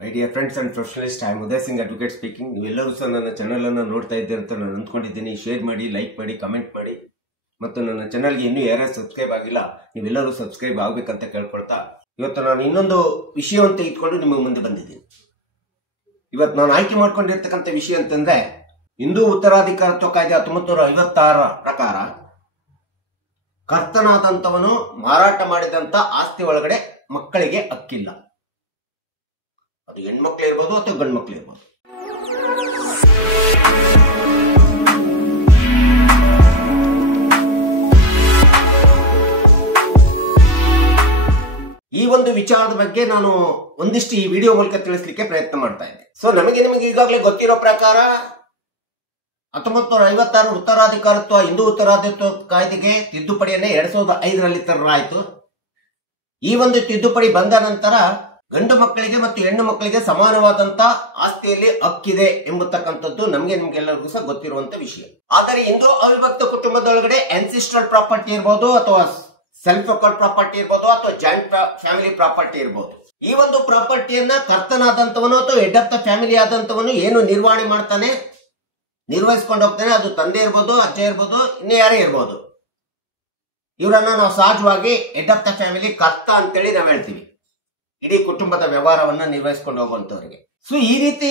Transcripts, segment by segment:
My dear friends and professionalist, I am Uday Singh, advocate speaking. ನೀವೆಲ್ಲರೂ ಸಹ ನನ್ನ ಚಾನಲ್ ಅನ್ನು ನೋಡ್ತಾ ಇದ್ದೀರಿ ಅಂತ ನಾನು ಅಂದ್ಕೊಂಡಿದ್ದೀನಿ. ಶೇರ್ ಮಾಡಿ, ಲೈಕ್ ಮಾಡಿ, ಕಮೆಂಟ್ ಮಾಡಿ, ಮತ್ತು ನನ್ನ ಚಾನಲ್ಗೆ ಇನ್ನೂ ಯಾರ್ಯಾರು ಸಬ್ಸ್ಕ್ರೈಬ್ ಆಗಿಲ್ಲ ನೀವೆಲ್ಲರೂ ಸಬ್ಸ್ಕ್ರೈಬ್ ಆಗ್ಬೇಕಂತ ಕೇಳ್ಕೊಳ್ತಾ, ಇವತ್ತು ನಾನು ಇನ್ನೊಂದು ವಿಷಯವಂತ ಇಟ್ಕೊಂಡು ನಿಮ್ಮ ಮುಂದೆ ಬಂದಿದ್ದೀನಿ. ಇವತ್ತು ನಾನು ಆಯ್ಕೆ ಮಾಡ್ಕೊಂಡಿರ್ತಕ್ಕಂಥ ವಿಷಯ ಅಂತಂದ್ರೆ, ಹಿಂದೂ ಉತ್ತರಾಧಿಕಾರತ್ವ ಕಾಯ್ದೆ 1956 ಪ್ರಕಾರ ಕರ್ತನಾದಂತವನು ಮಾರಾಟ ಮಾಡಿದಂತ ಆಸ್ತಿ ಒಳಗಡೆ ಮಕ್ಕಳಿಗೆ ಹಕ್ಕಿಲ್ಲ. ಅದು ಹೆಣ್ಮಕ್ಳು ಇರ್ಬೋದು ಅಥವಾ ಗಂಡು ಮಕ್ಳು ಇರ್ಬೋದು. ಈ ಒಂದು ವಿಚಾರದ ಬಗ್ಗೆ ನಾನು ಒಂದಿಷ್ಟು ಈ ವಿಡಿಯೋ ಮೂಲಕ ತಿಳಿಸ್ಲಿಕ್ಕೆ ಪ್ರಯತ್ನ ಮಾಡ್ತಾ ಇದ್ದೆ. ನಿಮಗೆ ಈಗಾಗಲೇ ಗೊತ್ತಿರೋ ಪ್ರಕಾರ 1956 ಉತ್ತರಾಧಿಕಾರತ್ವ ಹಿಂದೂ ಉತ್ತರಾಧಿಕಾರತ್ವ ಕಾಯ್ದೆಗೆ ತಿದ್ದುಪಡಿಯನ್ನೇ 2005ರಲ್ಲಿ ತರಲಾಯಿತು. ಈ ಒಂದು ತಿದ್ದುಪಡಿ ಬಂದ ನಂತರ ಗಂಡು ಮಕ್ಕಳಿಗೆ ಮತ್ತು ಹೆಣ್ಣು ಮಕ್ಕಳಿಗೆ ಸಮಾನವಾದಂತ ಆಸ್ತಿಯಲ್ಲಿ ಹಕ್ಕಿದೆ ಎಂಬತಕ್ಕಂಥದ್ದು ನಿಮ್ಗೆಲ್ಲರಿಗೂ ಸಹ ಗೊತ್ತಿರುವಂತ ವಿಷಯ. ಆದರೆ ಹಿಂದೂ ಅವಿಭಕ್ತ ಕುಟುಂಬದೊಳಗಡೆ ಆನ್ಸಿಸ್ಟ್ರಲ್ ಪ್ರಾಪರ್ಟಿ ಇರ್ಬೋದು, ಅಥವಾ ಸೆಲ್ಫ್ ಅಕೌಂಟ್ ಪ್ರಾಪರ್ಟಿ ಇರ್ಬೋದು, ಅಥವಾ ಜಾಯಿಂಟ್ ಫ್ಯಾಮಿಲಿ ಪ್ರಾಪರ್ಟಿ ಇರ್ಬೋದು. ಈ ಒಂದು ಪ್ರಾಪರ್ಟಿಯನ್ನ ಕರ್ತನಾದಂತವನು ಅಥವಾ ಹೆಡ್ ಆಫ್ ದ ಫ್ಯಾಮಿಲಿ ಆದಂತವನು ಏನು ನಿರ್ವಹಣೆ ಮಾಡ್ತಾನೆ, ನಿರ್ವಹಿಸ್ಕೊಂಡು ಹೋಗ್ತಾನೆ. ಅದು ತಂದೆ ಇರ್ಬೋದು, ಅಜ್ಜ ಇರ್ಬೋದು, ಇನ್ನೇ ಯಾರೇ ಇರ್ಬೋದು. ಇವರನ್ನ ನಾವು ಸಹಜವಾಗಿ ಹೆಡ್ ಆಫ್ ದ ಫ್ಯಾಮಿಲಿ ಕರ್ತ ಅಂತೇಳಿ ನಾವು ಹೇಳ್ತೀವಿ, ಇಡೀ ಕುಟುಂಬದ ವ್ಯವಹಾರವನ್ನ ನಿರ್ವಹಿಸ್ಕೊಂಡು ಹೋಗುವಂತವರಿಗೆ. ಈ ರೀತಿ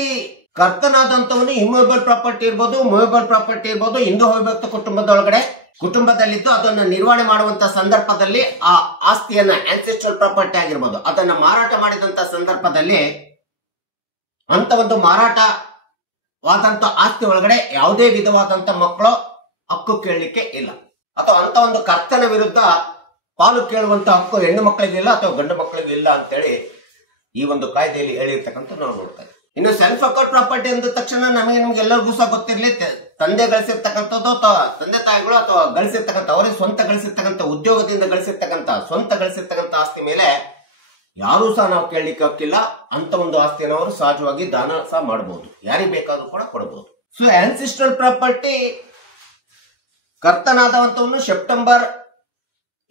ಕರ್ತನಾದಂತವನು ಇಮ್ಮೂವೇಬಲ್ ಪ್ರಾಪರ್ಟಿ ಇರ್ಬೋದು, ಮೂವೇಬಲ್ ಪ್ರಾಪರ್ಟಿ ಇರ್ಬೋದು, ಹಿಂದೂ ಅವಿಭಕ್ತ ಕುಟುಂಬದೊಳಗಡೆ ಕುಟುಂಬದಲ್ಲಿದ್ದು ಅದನ್ನ ನಿರ್ವಹಣೆ ಮಾಡುವಂತ ಸಂದರ್ಭದಲ್ಲಿ ಆ ಆಸ್ತಿಯನ್ನ ಆನ್ಸೆಸ್ಟ್ರಲ್ ಪ್ರಾಪರ್ಟಿ ಆಗಿರ್ಬೋದು ಅದನ್ನ ಮಾರಾಟ ಮಾಡಿದಂತ ಸಂದರ್ಭದಲ್ಲಿ ಅಂತ ಒಂದು ಮಾರಾಟವಾದಂತ ಆಸ್ತಿ ಒಳಗಡೆ ಯಾವುದೇ ವಿಧವಾದಂತ ಮಕ್ಕಳು ಹಕ್ಕು ಕೇಳಲಿಕ್ಕೆ ಇಲ್ಲ, ಅಥವಾ ಅಂತ ಒಂದು ಕರ್ತನ ವಿರುದ್ಧ ಪಾಲು ಕೇಳುವಂತ ಹಕ್ಕು ಹೆಣ್ಣು ಮಕ್ಕಳಿಗಿಲ್ಲ ಅಥವಾ ಗಂಡು ಮಕ್ಕಳಿಗಿಲ್ಲ ಅಂತೇಳಿ ಈ ಒಂದು ಕಾಯ್ದೆಯಲ್ಲಿ ಹೇಳಿರ್ತಕ್ಕಂಥ ನಾವು ನೋಡ್ತಾ ಇದ್ದೀವಿ. ಇನ್ನು ಸೆಲ್ಫ್ ಅಕೌಂಟ್ ಪ್ರಾಪರ್ಟಿ ಅಂದ ತಕ್ಷಣ ನಮಗೆಲ್ಲರಿಗೂ ಸಹ ಗೊತ್ತಿರಲಿ, ತಂದೆ ಗಳಿಸಿರ್ತಕ್ಕಂಥದ್ದು ಅಥವಾ ತಂದೆ ತಾಯಿಗಳು ಅಥವಾ ಗಳಿಸಿರ್ತಕ್ಕಂಥ ಅವರೇ ಸ್ವಂತ ಗಳಿಸಿರ್ತಕ್ಕಂಥ ಉದ್ಯೋಗದಿಂದ ಸ್ವಂತ ಗಳಿಸಿರ್ತಕ್ಕಂಥ ಆಸ್ತಿ ಮೇಲೆ ಯಾರೂ ಸಹ ನಾವು ಕೇಳಲಿಕ್ಕೆ ಹಕ್ಕಿಲ್ಲ. ಅಂತ ಒಂದು ಆಸ್ತಿಯನ್ನು ಅವರು ಸಹಜವಾಗಿ ದಾನ ಸಹ ಮಾಡಬಹುದು, ಯಾರಿಗೆ ಬೇಕಾದ್ರೂ ಕೂಡ ಕೊಡಬಹುದು. ಆನ್ಸಿಸ್ಟ್ರಲ್ ಪ್ರಾಪರ್ಟಿ ಕರ್ತನಾದವಂತವನು ಸೆಪ್ಟೆಂಬರ್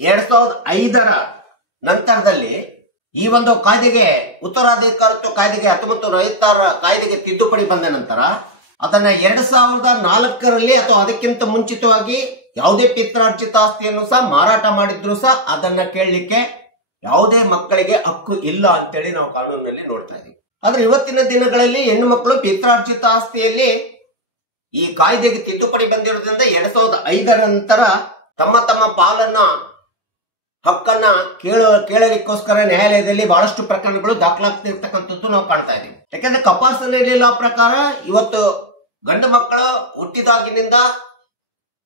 2005ರ ನಂತರದಲ್ಲಿ ಈ ಒಂದು ಕಾಯ್ದೆಗೆ ಉತ್ತರಾಧಿಕಾರತ್ವ ಕಾಯ್ದೆಗೆ 1956 ಕಾಯ್ದೆಗೆ ತಿದ್ದುಪಡಿ ಬಂದ ನಂತರ ಅದನ್ನ 2004ರಲ್ಲಿ ಅಥವಾ ಅದಕ್ಕಿಂತ ಮುಂಚಿತವಾಗಿ ಯಾವುದೇ ಪಿತ್ರಾರ್ಜಿತ ಆಸ್ತಿಯನ್ನು ಸಹ ಮಾರಾಟ ಮಾಡಿದ್ರು ಸಹ ಅದನ್ನ ಕೇಳಲಿಕ್ಕೆ ಯಾವುದೇ ಮಕ್ಕಳಿಗೆ ಹಕ್ಕು ಇಲ್ಲ ಅಂತೇಳಿ ನಾವು ಕಾನೂನಿನಲ್ಲಿ ನೋಡ್ತಾ ಇದ್ದೀವಿ. ಆದ್ರೆ ಇವತ್ತಿನ ದಿನಗಳಲ್ಲಿ ಹೆಣ್ಣು ಮಕ್ಕಳು ಪಿತ್ರಾರ್ಜಿತ ಆಸ್ತಿಯಲ್ಲಿ ಈ ಕಾಯ್ದೆಗೆ ತಿದ್ದುಪಡಿ ಬಂದಿರೋದ್ರಿಂದ 2005ರ ನಂತರ ತಮ್ಮ ಪಾಲನ್ನ ಹಕ್ಕನ್ನ ಕೇಳಲಿಕ್ಕೋಸ್ಕರ ನ್ಯಾಯಾಲಯದಲ್ಲಿ ಬಹಳಷ್ಟು ಪ್ರಕರಣಗಳು ದಾಖಲಾಗ್ತಿರ್ತಕ್ಕಂಥದ್ದು ನಾವು ಕಾಣ್ತಾ ಇದ್ದೀವಿ. ಯಾಕಂದ್ರೆ ಕಪಾಸನಲ್ಲಿ ಲಾ ಪ್ರಕಾರ ಇವತ್ತು ಗಂಡು ಮಕ್ಕಳು ಹುಟ್ಟಿದಾಗಿನಿಂದ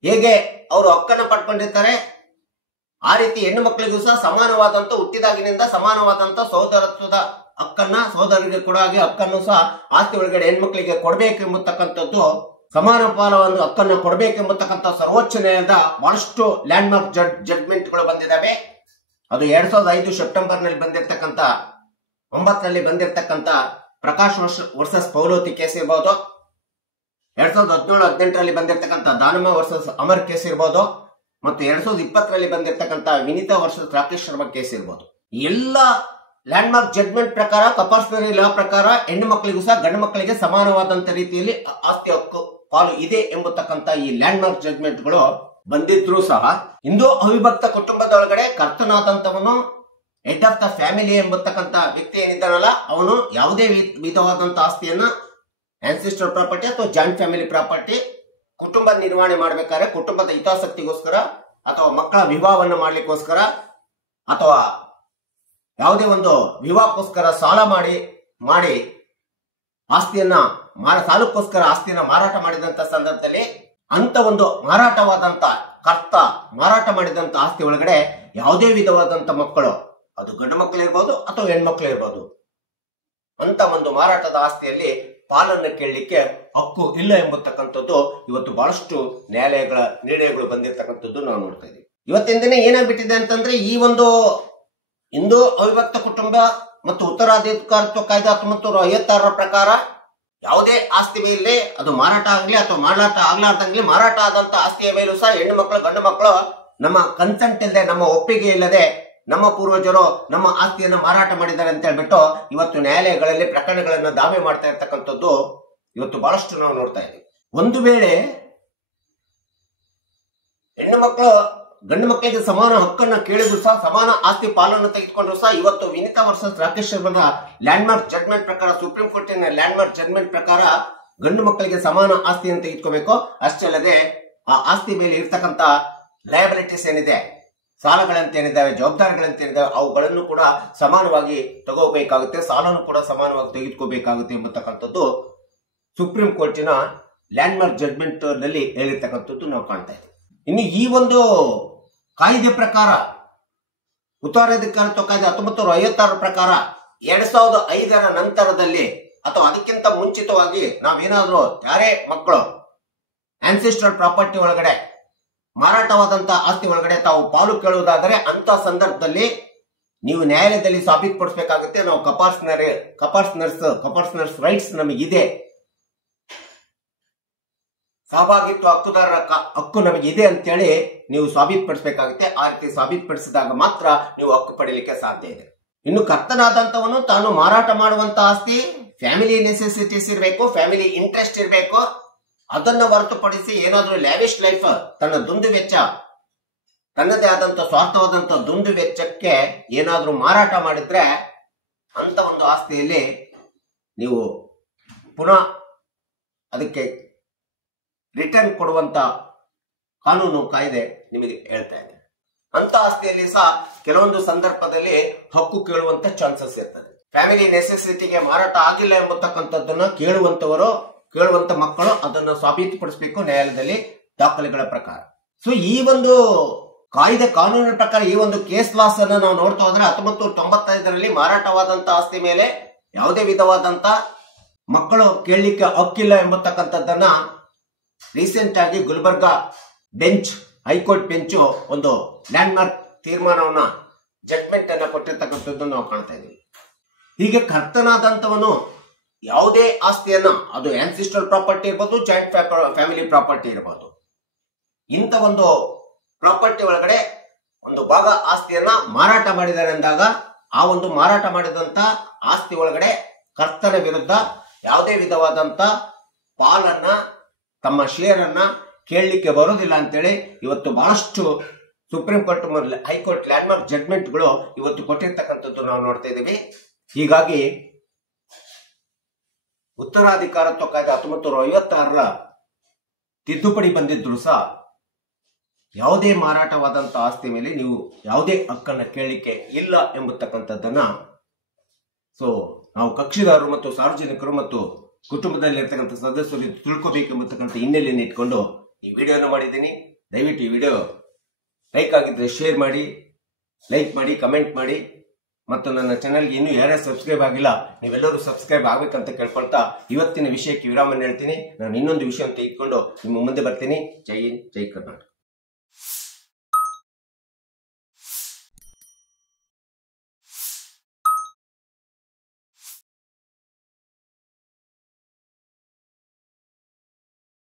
ಹೇಗೆ ಅವರು ಹಕ್ಕನ್ನ ಪಡ್ಕೊಂಡಿರ್ತಾರೆ, ಆ ರೀತಿ ಹೆಣ್ಣು ಮಕ್ಕಳಿಗೂ ಸಹ ಸಮಾನವಾದಂತ ಹುಟ್ಟಿದಾಗಿನಿಂದ ಸಮಾನವಾದಂತ ಸಹೋದರತ್ವದ ಹಕ್ಕನ್ನ ಸಹೋದರರಿಗೆ ಕೊಡೋ ಹಾಗೆ ಹಕ್ಕನ್ನು ಸಹ ಆಸ್ತಿ ಒಳಗಡೆ ಹೆಣ್ಮಕ್ಳಿಗೆ ಕೊಡಬೇಕೆಂಬತಕ್ಕಂಥದ್ದು, ಸಮಾನ ಪಾಲವನ್ನು ಹಕ್ಕನ್ನು ಕೊಡಬೇಕೆಂಬತಕ್ಕಂಥ ಸರ್ವೋಚ್ಚ ನ್ಯಾಯಾಲಯದ ಬಹಳಷ್ಟು ಲ್ಯಾಂಡ್ ಮಾರ್ಕ್ ಜಡ್ಜ್ಮೆಂಟ್ಗಳು ಬಂದಿದ್ದಾವೆ. ಅದು 2005 ಸೆಪ್ಟೆಂಬರ್ನಲ್ಲಿ ಬಂದಿರತಕ್ಕಂಥ 9ರಲ್ಲಿ ಬಂದಿರತಕ್ಕಂಥ ಪ್ರಕಾಶ್ ವರ್ಸಸ್ ಪೌಲೋತಿ ಕೇಸ್ ಇರ್ಬೋದು, 2017-18ರಲ್ಲಿ ಬಂದಿರತಕ್ಕಂಥ ದಾನಮ್ಮ ವರ್ಸಸ್ ಅಮರ್ ಕೇಸ್ ಇರ್ಬೋದು, ಮತ್ತು 2020ರಲ್ಲಿ ಬಂದಿರತಕ್ಕಂಥ ವಿನೀತಾ ವರ್ಸಸ್ ರಾಕೇಶ್ ಶರ್ಮಾ ಕೇಸ್ ಇರ್ಬೋದು. ಎಲ್ಲ ಲ್ಯಾಂಡ್ ಮಾರ್ಕ್ ಜಡ್ಜ್ಮೆಂಟ್ ಪ್ರಕಾರ ಕಪಾಸನರಿ ಲಾ ಪ್ರಕಾರ ಹೆಣ್ಣು ಮಕ್ಕಳಿಗೂ ಸಹ ಗಂಡು ಮಕ್ಕಳಿಗೆ ಸಮಾನವಾದಂತ ರೀತಿಯಲ್ಲಿ ಆಸ್ತಿ ಹಕ್ಕು ಪಾಲು ಇದೆ ಎಂಬತಕ್ಕಂಥ ಈ ಲ್ಯಾಂಡ್ ಮಾರ್ಕ್ ಜಡ್ಜ್ಮೆಂಟ್ಗಳು ಬಂದಿದ್ರು ಸಹ ಹಿಂದೂ ಅವಿಭಕ್ತ ಕುಟುಂಬದೊಳಗಡೆ ಕರ್ತನಾದಂತವನು ಹೆಡ್ ಆಫ್ ದ ಫ್ಯಾಮಿಲಿ ಎಂಬತಕ್ಕಂಥ ವ್ಯಕ್ತಿ ಏನಿದ್ದಾನಲ್ಲ, ಅವನು ಯಾವುದೇ ವಿಧವಾದಂತ ಆಸ್ತಿಯನ್ನ ಆನ್ಸಿಸ್ಟರ್ ಪ್ರಾಪರ್ಟಿ ಅಥವಾ ಜಾಯಿಂಟ್ ಫ್ಯಾಮಿಲಿ ಪ್ರಾಪರ್ಟಿ ಕುಟುಂಬ ನಿರ್ವಹಣೆ ಮಾಡ್ಬೇಕಾದ್ರೆ ಕುಟುಂಬದ ಹಿತಾಸಕ್ತಿಗೋಸ್ಕರ ಅಥವಾ ಮಕ್ಕಳ ವಿವಾಹವನ್ನು ಮಾಡ್ಲಿಕ್ಕೋಸ್ಕರ ಅಥವಾ ಯಾವುದೇ ಒಂದು ವಿವಾಹಕ್ಕೋಸ್ಕರ ಸಾಲ ಮಾಡಿ ಆಸ್ತಿಯನ್ನ ಸಾಲಕ್ಕೋಸ್ಕರ ಆಸ್ತಿಯನ್ನ ಮಾರಾಟ ಮಾಡಿದಂತ ಸಂದರ್ಭದಲ್ಲಿ ಅಂತ ಒಂದು ಮಾರಾಟವಾದಂತ ಕರ್ತ ಮಾರಾಟ ಮಾಡಿದಂತ ಆಸ್ತಿ ಒಳಗಡೆ ಯಾವುದೇ ವಿಧವಾದಂತ ಮಕ್ಕಳು, ಅದು ಗಂಡು ಮಕ್ಕಳು ಇರ್ಬೋದು ಅಥವಾ ಹೆಣ್ಮಕ್ಳು ಇರ್ಬೋದು, ಅಂತ ಒಂದು ಮಾರಾಟದ ಆಸ್ತಿಯಲ್ಲಿ ಪಾಲನ್ನು ಕೇಳಲಿಕ್ಕೆ ಹಕ್ಕು ಇಲ್ಲ ಎಂಬತಕ್ಕಂಥದ್ದು ಇವತ್ತು ಬಹಳಷ್ಟು ನ್ಯಾಯಾಲಯಗಳ ನಿರ್ಣಯಗಳು ಬಂದಿರತಕ್ಕಂಥದ್ದು ನಾವು ನೋಡ್ತಾ ಇದ್ದೀವಿ. ಇವತ್ತಿನ ದಿನ ಏನಾಗ್ಬಿಟ್ಟಿದೆ ಅಂತಂದ್ರೆ, ಈ ಒಂದು ಹಿಂದೂ ಅವಿಭಕ್ತ ಕುಟುಂಬ ಮತ್ತು ಉತ್ತರಾಧಿಕಾರತ್ವ ಕಾಯ್ದೆ 1956ರ ಪ್ರಕಾರ ಯಾವುದೇ ಆಸ್ತಿ ಮೇಲೆ ಅದು ಮಾರಾಟ ಆಗ್ಲಿ ಅಥವಾ ಮಾರಾಟ ಆಗ್ಲಾರ್ದಂಗ್ಲಿ ಮಾರಾಟ ಆದಂತ ಆಸ್ತಿಯ ಮೇಲೂ ಸಹ ಹೆಣ್ಣು ಮಕ್ಕಳು ಗಂಡು ಮಕ್ಕಳು ನಮ್ಮ ಕನ್ಸೆಂಟ್ ಇಲ್ಲದೆ, ನಮ್ಮ ಒಪ್ಪಿಗೆ ಇಲ್ಲದೆ ನಮ್ಮ ಪೂರ್ವಜರು ನಮ್ಮ ಆಸ್ತಿಯನ್ನ ಮಾರಾಟ ಮಾಡಿದ್ದಾರೆ ಅಂತ ಹೇಳ್ಬಿಟ್ಟು ಇವತ್ತು ನ್ಯಾಯಾಲಯಗಳಲ್ಲಿ ಪ್ರಕರಣಗಳನ್ನ ದಾವೆ ಮಾಡ್ತಾ ಇರ್ತಕ್ಕಂಥದ್ದು ಇವತ್ತು ಬಹಳಷ್ಟು ನಾವು ನೋಡ್ತಾ ಇದ್ದೀವಿ. ಒಂದು ವೇಳೆ ಹೆಣ್ಣು ಮಕ್ಕಳು ಗಂಡು ಮಕ್ಕಳಿಗೆ ಸಮಾನ ಹಕ್ಕನ್ನ ಕೇಳಿದ್ರು ಸಹ, ಸಮಾನ ಆಸ್ತಿ ಪಾಲನ್ನು ತೆಗೆದುಕೊಂಡ್ರು ಸಹ, ಇವತ್ತು ವಿನಿತಾ ವರ್ಸಸ್ ರಾಕೇಶ್ ಶರ್ಮದ ಲ್ಯಾಂಡ್ ಮಾರ್ಕ್ ಜಡ್ಜ್ಮೆಂಟ್ ಪ್ರಕಾರ, ಸುಪ್ರೀಂ ಕೋರ್ಟಿನ ಲ್ಯಾಂಡ್ ಮಾರ್ಕ್ ಜಡ್ಜ್ಮೆಂಟ್ ಪ್ರಕಾರ ಗಂಡು ಮಕ್ಕಳಿಗೆ ಸಮಾನ ಆಸ್ತಿಯನ್ನು ತೆಗೆದುಕೋಬೇಕು. ಅಷ್ಟೇ ಅಲ್ಲದೆ ಆ ಆಸ್ತಿ ಮೇಲೆ ಇರ್ತಕ್ಕಂಥ ಲಯಬಿಲಿಟೀಸ್ ಏನಿದೆ, ಸಾಲಗಳಂತೇನಿದ್ದಾವೆ, ಜವಾಬ್ದಾರಿಗಳಂತೇನಿದ್ದಾವೆ, ಅವುಗಳನ್ನು ಕೂಡ ಸಮಾನವಾಗಿ ತಗೋಬೇಕಾಗುತ್ತೆ, ಸಾಲನು ಕೂಡ ಸಮಾನವಾಗಿ ತೆಗೆದುಕೋಬೇಕಾಗುತ್ತೆ ಎಂಬತಕ್ಕಂಥದ್ದು ಸುಪ್ರೀಂ ಕೋರ್ಟಿನ ಲ್ಯಾಂಡ್ ಮಾರ್ಕ್ ಜಡ್ಜ್ಮೆಂಟ್ ನಲ್ಲಿ ಹೇಳಿರ್ತಕ್ಕಂಥದ್ದು ನಾವು ಕಾಣ್ತಾ ಇದ್ದೀವಿ. ಇನ್ನು ಈ ಒಂದು ಕಾಯ್ದೆ ಪ್ರಕಾರ, ಉತ್ತರಾಧಿಕಾರತ್ವ ಕಾಯ್ದೆ 1956 ಪ್ರಕಾರ 2005ರ ನಂತರದಲ್ಲಿ ಅಥವಾ ಅದಕ್ಕಿಂತ ಮುಂಚಿತವಾಗಿ ನಾವೇನಾದ್ರೂ ಯಾರೇ ಮಕ್ಕಳು ಆನ್ಸೆಸ್ಟ್ರಲ್ ಪ್ರಾಪರ್ಟಿ ಒಳಗಡೆ ಮಾರಾಟವಾದಂತ ಆಸ್ತಿ ಒಳಗಡೆ ತಾವು ಪಾಲು ಕೇಳುವುದಾದರೆ ಅಂತ ಸಂದರ್ಭದಲ್ಲಿ ನೀವು ನ್ಯಾಯಾಲಯದಲ್ಲಿ ಸಾಬೀತುಪಡಿಸಬೇಕಾಗುತ್ತೆ, ನಾವು ಕಪಾರ್ಸ್ನರ್ಸ್ ರೈಟ್ಸ್ ನಮಗಿದೆ, ಸಹಭಾಗಿತ್ವ ಹಕ್ಕುದಾರರ ಹಕ್ಕು ನಮಗಿದೆ ಅಂತೇಳಿ ನೀವು ಸಾಬೀತುಪಡಿಸಬೇಕಾಗುತ್ತೆ. ಆ ರೀತಿ ಸಾಬೀತುಪಡಿಸಿದಾಗ ಮಾತ್ರ ನೀವು ಹಕ್ಕು ಪಡೆಯಲಿಕ್ಕೆ ಸಾಧ್ಯ ಇದೆ. ಇನ್ನು ಕರ್ತನಾದಂತವನು ತಾನು ಮಾರಾಟ ಮಾಡುವಂತ ಆಸ್ತಿ ಫ್ಯಾಮಿಲಿ ನೆಸೆಸಿಟೀಸ್ ಇರಬೇಕು, ಫ್ಯಾಮಿಲಿ ಇಂಟ್ರೆಸ್ಟ್ ಇರಬೇಕು. ಅದನ್ನ ಹೊರತುಪಡಿಸಿ ಏನಾದ್ರೂ ಲ್ಯಾವಿಶ್ ಲೈಫ್, ತನ್ನ ದುಂದು ವೆಚ್ಚ, ತನ್ನದೇ ಆದಂತ ಸ್ವಾರ್ಥವಾದಂತ ದುಂದು ವೆಚ್ಚಕ್ಕೆ ಏನಾದ್ರೂ ಮಾರಾಟ ಮಾಡಿದ್ರೆ ಅಂತ ಒಂದು ಆಸ್ತಿಯಲ್ಲಿ ನೀವು ಪುನಃ ಅದಕ್ಕೆ ರಿಟರ್ನ್ ಕೊಡುವಂತ ಕಾನೂನು ಕಾಯ್ದೆ ನಿಮಗೆ ಹೇಳ್ತಾ ಇದೆ. ಅಂತ ಆಸ್ತಿಯಲ್ಲಿ ಸಹ ಕೆಲವೊಂದು ಸಂದರ್ಭದಲ್ಲಿ ಹಕ್ಕು ಕೇಳುವಂತ ಚಾನ್ಸಸ್ ಇರ್ತದೆ. ಫ್ಯಾಮಿಲಿ ನೆಸೆಸಿಟಿಗೆ ಮಾರಾಟ ಆಗಿಲ್ಲ ಎಂಬತಕ್ಕಂಥದ್ದನ್ನ ಕೇಳುವಂತ ಮಕ್ಕಳು ಅದನ್ನ ಸಾಬೀತುಪಡಿಸಬೇಕು ನ್ಯಾಯಾಲಯದಲ್ಲಿ ದಾಖಲೆಗಳ ಪ್ರಕಾರ. ಸೊ ಈ ಒಂದು ಕಾನೂನಿನ ಪ್ರಕಾರ ಈ ಒಂದು ಕೇಸ್ ಲಾಸ್ ಅನ್ನ ನಾವು ನೋಡ್ತಾ ಹೋದ್ರೆ 1995ರಲ್ಲಿ ಮಾರಾಟವಾದಂತ ಆಸ್ತಿ ಮೇಲೆ ಯಾವುದೇ ವಿಧವಾದಂತ ಮಕ್ಕಳು ಕೇಳಲಿಕ್ಕೆ ಹಕ್ಕಿಲ್ಲ ಎಂಬತಕ್ಕಂಥದ್ದನ್ನ ರೀಸೆಂಟ್ ಆಗಿ ಗುಲ್ಬರ್ಗಾ ಬೆಂಚ್, ಹೈಕೋರ್ಟ್ ಬೆಂಚು ಒಂದು ಲ್ಯಾಂಡ್ ಮಾರ್ಕ್ ತೀರ್ಮಾನವನ್ನ, ಜಡ್ಜ್ಮೆಂಟ್ ಅನ್ನ ಕೊಟ್ಟಿರ್ತಕ್ಕಂಥದ್ದು ನಾವು ಕಾಣ್ತಾ ಇದ್ದೀವಿ. ಹೀಗೆ ಕರ್ತನಾದಂತವನು ಯಾವುದೇ ಆಸ್ತಿಯನ್ನ, ಅದು ಆನ್ಸಿಸ್ಟ್ರಲ್ ಪ್ರಾಪರ್ಟಿ ಇರ್ಬೋದು, ಜಾಯಿಂಟ್ ಫ್ಯಾಮಿಲಿ ಪ್ರಾಪರ್ಟಿ ಇರಬಹುದು, ಇಂಥ ಒಂದು ಪ್ರಾಪರ್ಟಿ ಒಳಗಡೆ ಒಂದು ಭಾಗ ಆಸ್ತಿಯನ್ನ ಮಾರಾಟ ಮಾಡಿದ್ದಾರೆ ಅಂದಾಗ ಆ ಒಂದು ಮಾರಾಟ ಮಾಡಿದಂತ ಆಸ್ತಿ ಒಳಗಡೆ ಕರ್ತನ ವಿರುದ್ಧ ಯಾವುದೇ ವಿಧವಾದಂತ ಪಾಲನ್ನ, ತಮ್ಮ ಶೇರ್ ಅನ್ನ ಕೇಳಲಿಕ್ಕೆ ಬರೋದಿಲ್ಲ ಅಂತೇಳಿ ಇವತ್ತು ಬಹಳಷ್ಟು supreme court, high court landmark ಜಡ್ಜ್ಮೆಂಟ್ಗಳು ಇವತ್ತು ಕೊಟ್ಟಿರ್ತಕ್ಕಂಥದ್ದು ನಾವು ನೋಡ್ತಾ ಇದ್ದೀವಿ. ಹೀಗಾಗಿ ಉತ್ತರಾಧಿಕಾರತ್ವ ಕಾಯ್ದೆ 1956ರ ತಿದ್ದುಪಡಿ ಬಂದಿದ್ರು ಸಹ ಯಾವುದೇ ಮಾರಾಟವಾದಂತ ಆಸ್ತಿ ಮೇಲೆ ನೀವು ಯಾವುದೇ ಹಕ್ಕನ್ನ ಕೇಳಲಿಕ್ಕೆ ಇಲ್ಲ ಎಂಬತಕ್ಕಂಥದ್ದನ್ನ ನಾವು ಕಕ್ಷಿದಾರರು ಮತ್ತು ಸಾರ್ವಜನಿಕರು ಮತ್ತು ಕುಟುಂಬದಲ್ಲಿರ್ತಕ್ಕಂಥ ಸದಸ್ಯರು ತಿಳ್ಕೋಬೇಕೆಂಬತಕ್ಕಂಥ ಹಿನ್ನೆಲೆಯನ್ನು ಇಟ್ಕೊಂಡು ಈ ವಿಡಿಯೋನ ಮಾಡಿದ್ದೀನಿ. ದಯವಿಟ್ಟು ಈ ವಿಡಿಯೋ ಲೈಕ್ ಆಗಿದ್ರೆ ಶೇರ್ ಮಾಡಿ, ಲೈಕ್ ಮಾಡಿ, ಕಮೆಂಟ್ ಮಾಡಿ, ಮತ್ತು ನನ್ನ ಚಾನಲ್ಗೆ ಇನ್ನೂ ಯಾರ್ಯಾರು ಸಬ್ಸ್ಕ್ರೈಬ್ ಆಗಿಲ್ಲ ನೀವೆಲ್ಲರೂ ಸಬ್ಸ್ಕ್ರೈಬ್ ಆಗ್ಬೇಕಂತ ಕೇಳ್ಕೊಳ್ತಾ ಇವತ್ತಿನ ವಿಷಯಕ್ಕೆ ವಿರಾಮನ ಹೇಳ್ತೀನಿ. ನಾನು ಇನ್ನೊಂದು ವಿಷಯ ತೆಗೆದುಕೊಂಡು ನಿಮ್ಮ ಮುಂದೆ ಬರ್ತೀನಿ. ಜೈ ಹಿಂದ್, ಜೈ ಕರ್ನಾಟಕ.